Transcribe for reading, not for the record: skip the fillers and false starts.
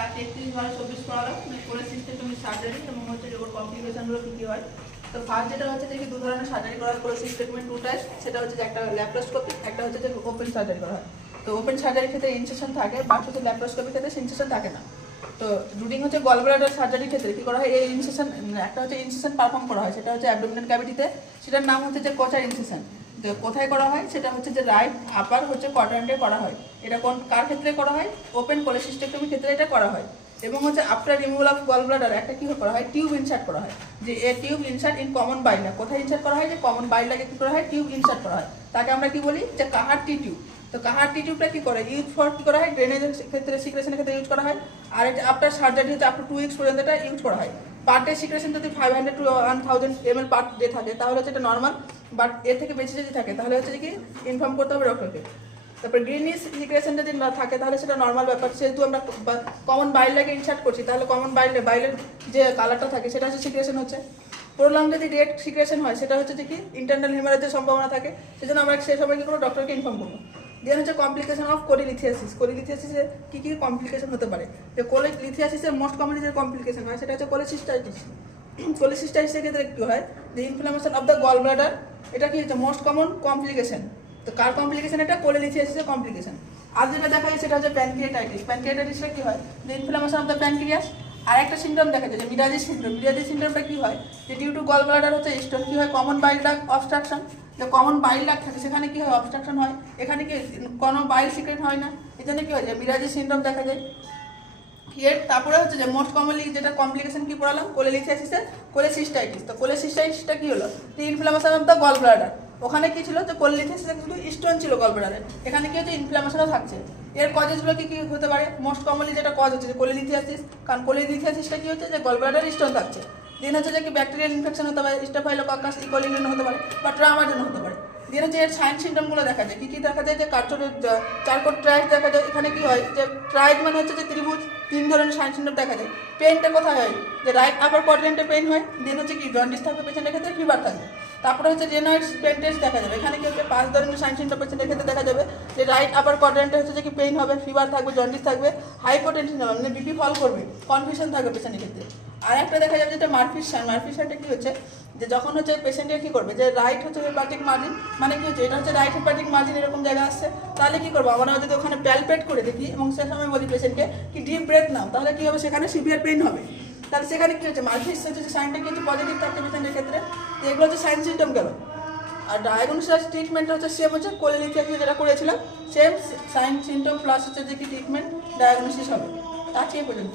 7/31/24 করালাম cholecystectomy surgery এবং হচ্ছে ওর কমপ্লিকেশনগুলো কী কী হয়। তো ফার্স্ট যেটা হচ্ছে যে দু ধরনের সার্জারি করা হয় কোলেসিস্টেক্টমি 2 টাইপ, সেটা হচ্ছে যে একটা ল্যাপ্রোস্কোপি, একটা হচ্ছে যে ওপেন সার্জারি করা হয়। তো ওপেন সার্জারির ক্ষেত্রে ইনসেশন থাকে, বাট হচ্ছে ল্যাপ্রোস্কোপির ক্ষেত্রে ইনসেশন থাকে না। তো রুটিন হচ্ছে গলব্লাডার সার্জারির ক্ষেত্রে কী করা হয়, এই ইনসেশন একটা হচ্ছে ইনসেশন পারফর্ম করা হয়, সেটা হচ্ছে অ্যাবডোমিনাল ক্যাভিটিতে, সেটার নাম হচ্ছে যে কোচার ইনসেশন। তো কোথায় করা হয়, সেটা হচ্ছে যে রাইট আপার হচ্ছে কোয়াড্রান্টে করা হয়। এটা কার ক্ষেত্রে করা হয়, ওপেন কোলেসিস্টেক্টমির ক্ষেত্রে এটা করা হয়। এবং হচ্ছে আফটার রিমুভাল অফ গলব্লাডার একটা কী করা হয়, টিউব ইনসার্ট করা হয়। যে a tube insert in common বাইলা, কোথায় ইনসার্ট করা হয়, যে কমন বাইলাকে কী করা হয়, টিউব ইনসার্ট করা হয়। তাকে আমরা কি বলি, যে কাহার টি টিউব। তো কাহার টি টিউবটা কী করে, ইউজ ফর কী করা হয়, ড্রেনেজের ক্ষেত্রে সিক্রেশনের ক্ষেত্রে ইউজ করা হয়। আর এটা আফটার সার্জারি হচ্ছে আফটার 2 উইকস পর্যন্ত এটা ইউজ করা হয়। পার ডে সিক্রেশন যদি 500 to 1000 ml পার ডে থাকে তাহলে হচ্ছে এটা নর্মাল, বাট এর থেকে বেশি যদি থাকে তাহলে হচ্ছে কি ইনফর্ম করতে হবে ডক্টরকে। তারপরে গ্রিনিশ সিক্রেশন যদি না থাকে তাহলে সেটা নর্মাল ব্যাপার। যেহেতু আমরা কমন বাইলটাকে ইনসার্ট করছি, তাহলে কমন বাইলের যে কালারটা থাকে সেটা হচ্ছে সিক্রেশন হচ্ছে। প্রোলং যদি রেড সিক্রেশন হয় সেটা হচ্ছে যে কি ইন্টারনাল হেমারেজের সম্ভাবনা থাকে, সেজন্য আমরা সেই সময় কী করবো, ডক্টরকে ইনফর্ম করবো। দেন হচ্ছে কমপ্লিকেশন অফ কোলিলিথিয়াসিস। কোলিলিথিয়াসিসে কী কী কমপ্লিকেশন হতে পারে, যে কোলিলিথিয়াসিসের মোস্ট কমনলি যে কমপ্লিকেশন হয় সেটা হচ্ছে কোলেসিস্টাইটিস। কোলেসিস্টাইটিসের ক্ষেত্রে কী হয়, যে inflammation of the gall bladder, এটা কি হচ্ছে মোস্ট কমন কমপ্লিকেশন। তো কার কমপ্লিকেশন, এটা কোলেলিথিয়াসিসের কমপ্লিকেশন। আর যেটা দেখা যায় সেটা হচ্ছে প্যানক্রিয়াটাইটিস। প্যানক্রিয়াটাইটিসটা কী হয়, যে ইনফ্লামেশন অফ দ্য প্যানক্রিয়াস। আর একটা সিমটম দেখা যায় যে মিরাজিস সিনড্রোম। মিরাজিস সিনড্রোমটা কী হয়, যে ডিউ টু গল ব্লাডার হচ্ছে স্টোন, কী হয়, কমন বাইল ডাক্ট অবস্ট্রাকশন। যে কমন বাইল ডাক্ট থাকে সেখানে কী হয়, অবস্ট্রাকশন হয়, এখানে কি কোনো বাইল সিক্রেট হয় না, এই জন্য কী হয়, যে মিরাজিস সিনড্রোম দেখা যায়। এর তারপরে হচ্ছে যে মোস্ট কমনলি যেটা কমপ্লিকেশন কি পড়ালাম, কোলেলিথিয়াসিসের কোলেসিস্টাইটিস। তো কোলেসিস্টাইটিসটা কি হলো, যে inflammation of the gall bladder. ওখানে কি ছিল, যে কোলেলিথিয়াসিসে শুধু স্টোন ছিল গল ব্লাডারে, এখানে কি হচ্ছে ইনফ্লামেশনও থাকছে। এর কজেসগুলো কি কি হতে পারে, মোস্ট কমনলি যেটা কজ হচ্ছে যে কোলেলিথিয়াসিস, কারণ কোলেলিথিয়াসিসটা কি হচ্ছে, যে গল ব্লাডার স্টোন থাকছে। দেন হচ্ছে যে কি ব্যাকটেরিয়াল ইনফেকশন হতে পারে, স্টাফাইলোকক্কাস ইকোলির জন্য হতে পারে, বা ট্রামার জন্য হতে পারে। দেন হচ্ছে এর সাইন সিমটমগুলো দেখা যায়, কী কী দেখা যায়, যে চারকোট ট্রাইড দেখা যায়। এখানে কি হয়, যে ট্রাইড মানে হচ্ছে যে ত্রিভুজ, 3 ধরনের সাইন সিমটম দেখা যায়। পেনটা কোথায় হয়, যে রাইট আপার কোয়াড্রেন্টে পেন হয়। দেন হচ্ছে কি জন্ডিস থাকবে পেশেন্টের ক্ষেত্রে, ফিভার থাকবে। তারপরে হচ্ছে রেনয়েডস পেন টেস্ট দেখা যাবে। এখানে কি হচ্ছে 5 ধরনের সাইন সিমটম পেশেন্টের ক্ষেত্রে দেখা যাবে, যে রাইট আপার কোয়াড্রেন্টে হচ্ছে যে কি পেইন হবে, ফিভার থাকবে, জন্ডিস থাকবে, হাইপোটেনশন হবে, মানে বিপি ফল করবে, কনফিউশন থাকবে পেশেন্টের ক্ষেত্রে। আর একটা দেখা যাবে যেটা মার্ফিস সাইন। মার্ফিস সাইনটা কি হচ্ছে, যে যখন হচ্ছে পেশেন্টের কী করবে, যে রাইট হচ্ছে হেপাটিক মার্জিন, মানে কি হচ্ছে এটা হচ্ছে রাইট হেপাটিক মার্জিন এরকম জায়গা আসছে, তাহলে কী করবো, আমরা যদি ওখানে প্যালপেট করে দেখি এবং সে সময় বলি পেশেন্টকে কি ডিপ ব্রেথ নাও, তাহলে কী হবে, সেখানে সিভিয়ার পেইন হবে। তাহলে সেখানে কী হচ্ছে, মার্ফিস হচ্ছে যে সাইনটা কি হচ্ছে পজিটিভ থাকছে পেশেন্টের ক্ষেত্রে। এগুলো হচ্ছে সাইন সিমটম গেল। আর ডায়াগনোসিস ট্রিটমেন্ট হচ্ছে সেম হচ্ছে কোলেলিথিয়াসিস যেটা করেছিলাম, সেম সাইন সিমটম প্লাস হচ্ছে যে কি ট্রিটমেন্ট ডায়াগনোসিস হবে। আজকে এই পর্যন্ত।